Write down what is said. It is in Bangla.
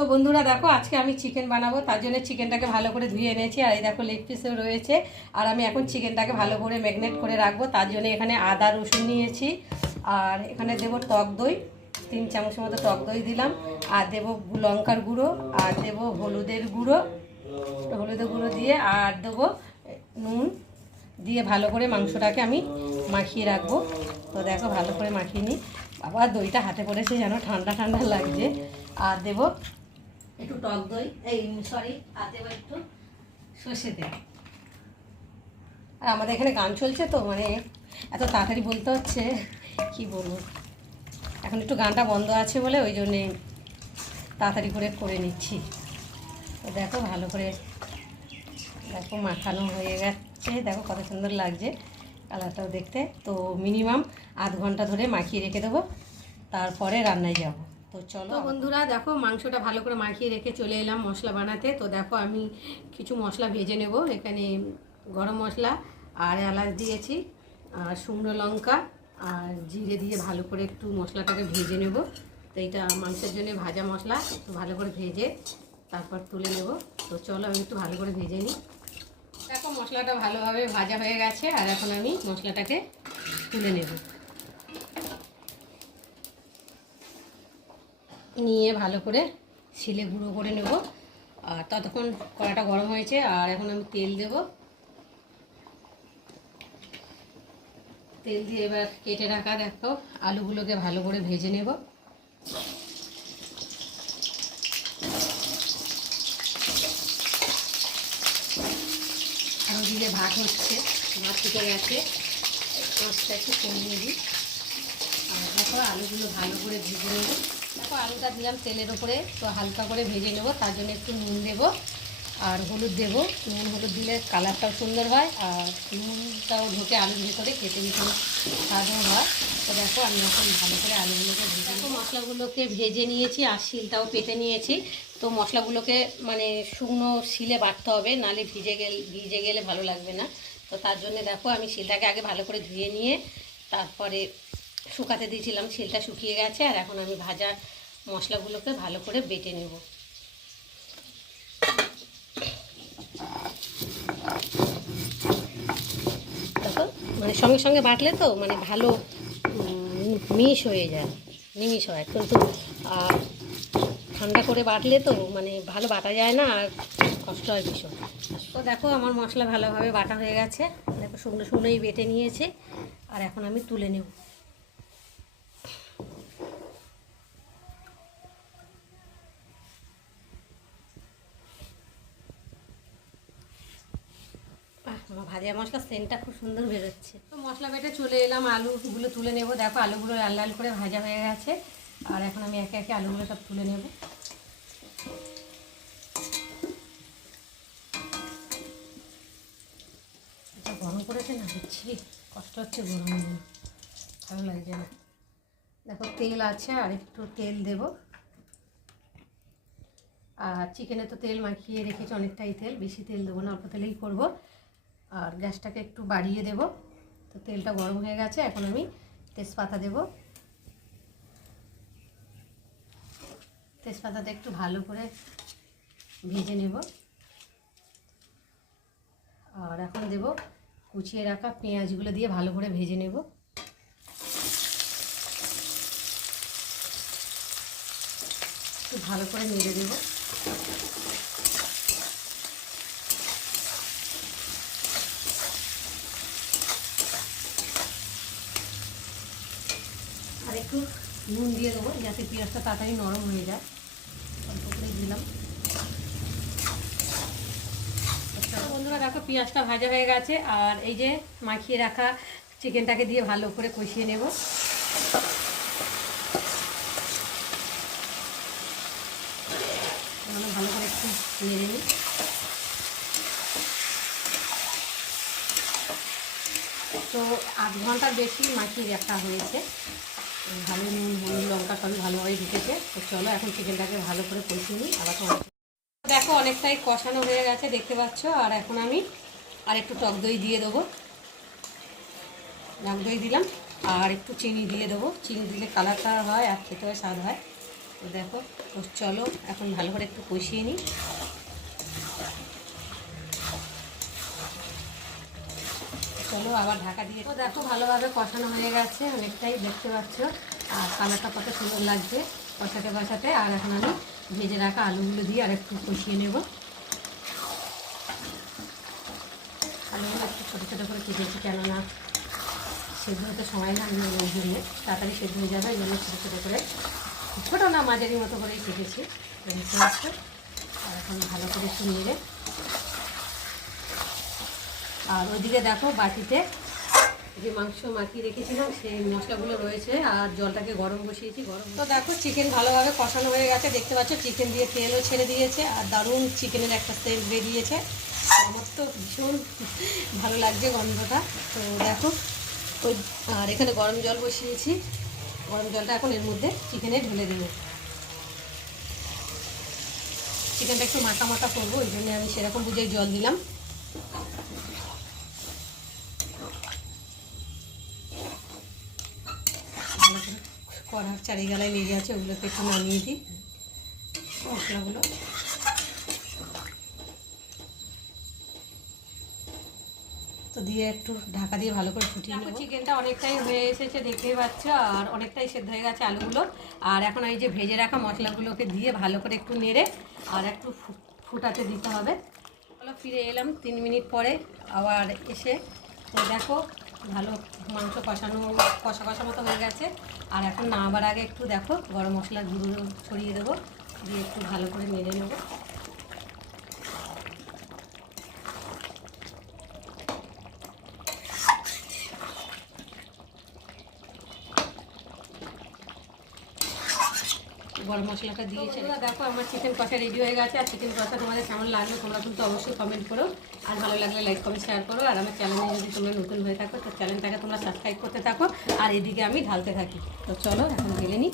তো বন্ধুরা দেখো, আজকে আমি চিকেন বানাবো, তার জন্য চিকেনটাকে ভালো করে ধুয়ে এনেছি, আর এই দেখো লেগ পিসও রয়েছে, আর আমি এখন চিকেনটাকে ভালো করে ম্যাগনেট করে রাখব, তার জন্য এখানে আদা, রসুন নিয়েছি, আর এখানে দেবো টক দই, তিন চামচের মতো টক দই দিলাম, আর দেবো লঙ্কার গুঁড়ো, আর দেবো হলুদের গুঁড়ো হলুদের গুঁড়ো দিয়ে, আর দেবো নুন দিয়ে ভালো করে মাংসটাকে আমি মাখিয়ে রাখব, তো দেখো ভালো করে মাখিয়ে নিই আবার দইটা হাতে পড়েছে যেন, ঠান্ডা ঠান্ডা লাগছে, আর দেবো একটু টক দই, এই সরি দেবো একটু সর্ষে তেল। আর আমাদের এখানে গান চলছে তো মানে এত তাড়াতাড়ি বলতে হচ্ছে, কি বলব? এখন একটু গানটা বন্ধ আছে বলে ওই জন্যে তাড়াতাড়ি করে করে নিচ্ছি। তো দেখো ভালো করে, দেখো মাখানো হয়ে গেছে, দেখো কত সুন্দর লাগছে কালারটাও দেখতে। তো মিনিমাম আধ ঘণ্টা ধরে মাখিয়ে রেখে দেবো, তারপরে রান্নায় যাব। তো চলো বন্ধুরা দেখো মাংসটা ভালো করে মাখিয়ে রেখে চলে এলাম মশলা বানাতে। তো দেখো আমি কিছু মশলা ভেজে নেব। এখানে গরম মশলা আর এলাচ দিয়েছি আর শুকনো লঙ্কা আর জিরে দিয়ে ভালো করে একটু মশলাটাকে ভেজে নেব। তো এইটা মাংসের জন্য ভাজা মশলা একটু ভালো করে ভেজে তারপর তুলে নেব। তো চলো আমি একটু ভালো করে ভেজে নিই। দেখো মশলাটা ভালোভাবে ভাজা হয়ে গেছে আর এখন আমি মশলাটাকে তুলে নেব। নিয়ে ভালো করে শিলে গুঁড়ো করে নেব। আর ততক্ষণ কড়াটা গরম হয়েছে, আর এখন আমি তেল দেব। তেল দিয়ে এবার কেটে রাখা, দেখো, আলুগুলোকে ভালো করে ভেজে নেব। আর ওদিকে ভাত হচ্ছে, ভাত ফুটে গেছে। মাছটা একটু কমিয়ে দিই। আর দেখো, আলুগুলো ভালো করে ভেজে নেব। দেখো আলুটা দিলাম তেলের ওপরে, তো হালকা করে ভেজে নেব, তার জন্য একটু নুন দেবো আর হলুদ দেবো। নুন, হলুদ দিলে কালারটাও সুন্দর হয় আর নুনটাও ঢোকে আলুর ভিতরে, খেতে ভীষণ স্বাদও হয়। তো দেখো আমি এখন ভালো করে আলুগুলোকে ভেজে দেখো মশলাগুলোকে ভেজে নিয়েছি আর শিলটাও পেতে নিয়েছি। তো মশলাগুলোকে মানে শুকনো শিলে বাটতে হবে, নালে ভিজে গেলে ভিজে গেলে ভালো লাগবে না। তো তার জন্য দেখো আমি শিলটাকে আগে ভালো করে ধুয়ে নিয়ে তারপরে শুকাতে দিয়েছিলাম, শিলটা শুকিয়ে গেছে আর এখন আমি ভাজা মশলাগুলোকে ভালো করে বেটে নেব। দেখো মানে সঙ্গে সঙ্গে বাটলে তো মানে ভালো মিশ হয়ে যায়, নিমিশ হয়। কিন্তু ঠান্ডা করে বাটলে তো মানে ভালো বাটা যায় না আর কষ্ট হয় ভীষণ। তো দেখো, আমার মশলা ভালোভাবে বাটা হয়ে গেছে। দেখো শুকনো শুকনোই বেটে নিয়েছে। আর এখন আমি তুলে নেব। আমার ভাজা মশলা সেন্টটা খুব সুন্দর বেরোচ্ছে। তো মশলা বেটে চলে এলাম, আলুগুলো তুলে নেব। দেখো, আলুগুলো লাল লাল করে ভাজা হয়ে গেছে। আর এখন আমি একে একে আলুগুলো সব তুলে নেব। এটা গরম করেছে না? হচ্ছে কষ্ট হচ্ছে গরম। ভালো লাগছে না। দেখো, তেল আছে, আর একটু তেল দেব। আর চিকেনে তো তেল মাখিয়ে রেখেছি, অনেকটাই তেল। বেশি তেল দেবো না, অল্প তেলেই করব। আর গ্যাসটাকে একটু বাড়িয়ে দেব। তো তেলটা গরম হয়ে গেছে, এখন আমি তেজপাতা দেব। তেজপাতাটা একটু ভালো করে ভেজে নেব। আর এখন দেব কুচিয়ে রাখা পেঁয়াজগুলো দিয়ে ভালো করে ভেজে নেব। একটু ভালো করে নেড়ে দেবো আর একটু নুন দিয়ে দেবো যাতে পেঁয়াজটা তাড়াতাড়ি নরম হয়ে যায়। অল্প করে দিলাম। আচ্ছা, বন্ধুরা দেখো পেঁয়াজটা ভাজা হয়ে গেছে আর এই যে মাখিয়ে রাখা চিকেনটাকে দিয়ে ভালো করে কষিয়ে নেব। ভালো করে একটু নেড়ে নিই। তো আধ ঘণ্টার বেশি মাখিয়ে রাখা হয়েছে। ভালো নুন লঙ্কা সবই ভালোভাবে ঢুকেছে। তো চলো এখন চিকেনটাকে ভালো করে কষিয়ে নিই, আবার তোমার দেখো অনেকটাই কষানো হয়ে গেছে, দেখতে পাচ্ছ? আর এখন আমি আর একটু টক দই দিয়ে দেবো। টক দই দিলাম, আর একটু চিনি দিয়ে দেবো। চিনি দিলে কালারটা হয় আর খেতে হয় স্বাদ হয়। তো দেখো, তো চলো এখন ভালো করে একটু কষিয়ে নিই। চলো আবার ঢাকা দিয়ে তো দেখো, ভালোভাবে কষানো হয়ে গেছে, অনেকটাই দেখতে পাচ্ছ। আর কালারটা কত সুন্দর লাগছে কষাতে কষাতে। আর এখন আমি ভেজে রাখা আলুগুলো দিয়ে আর একটু কষিয়ে নেব। আলুগুলো একটু ছোটো ছোটো করে কেটেছি কেননা সেদ্ধ হতে সময় না আমি ওই জন্য। তাড়াতাড়ি সেদ্ধ হয়ে যাবে, এই জন্য ছোটো ছোটো করে, ছোটো না মাঝারি মতো করেই কেটেছি। আর এখন ভালো করে একটু নেড়ে আর ওইদিকে দেখো বাটিতে যে মাংস মাখিয়ে রেখেছিলাম, সেই মশলাগুলো রয়েছে আর জলটাকে গরম বসিয়েছি, গরম তো দেখো চিকেন ভালোভাবে কষানো হয়ে গেছে। দেখতে পাচ্ছ চিকেন দিয়ে তেলও ছেড়ে দিয়েছে আর দারুণ চিকেনের একটা তেল বেরিয়েছে। আমার তো ভীষণ ভালো লাগছে গন্ধটা। তো দেখো, ওই, আর এখানে গরম জল বসিয়েছি। গরম জলটা এখন এর মধ্যে চিকেনে ঢেলে দেবো। চিকেনটা একটু মাখা মাখা করব, ওই জন্য আমি সেরকম বুঝেই জল দিলাম ভালো করে কড়ার চারিগালায় লেগে আছে ওগুলোকে একটু নামিয়ে দিই। মশলাগুলো। তো দিয়ে একটু ঢাকা দিয়ে ভালো করে ফুটিয়ে নেব। চিকেনটা অনেকটাই হয়ে এসেছে দেখতেই পাচ্ছ আর অনেকটাই সেদ্ধ হয়ে গেছে আলুগুলো। আর এখন এই যে ভেজে রাখা মশলাগুলোকে দিয়ে ভালো করে একটু নেড়ে আর একটু ফুটাতে দিতে হবে। ফিরে এলাম তিন মিনিট পরে আবার এসে। তো দেখো ভালো মাংস কষানো, কষা কষা মতো হয়ে গেছে। আর এখন নামাবার আগে একটু দেখো, গরম মশলা গুঁড়ো ছড়িয়ে দেবো, দিয়ে একটু ভালো করে নেড়ে নেব। গরম মশলাটা দিয়েছে দেখো আমার চিকেন কষা রেডি হয়ে গেছে আর চিকেন কষা তোমাদের কেমন লাগল তোমরা কিন্তু অবশ্যই কমেন্ট করো। আর ভালো লাগলে লাইক কমেন্ট শেয়ার করো। আর আমার চ্যানেলে যদি তোমরা নতুন হয়ে থাকো তো চ্যানেলটাকে তোমরা সাবস্ক্রাইব করতে থাকো। আর এদিকে আমি ঢালতে থাকি। তো চলো এখন ঢেলে নিই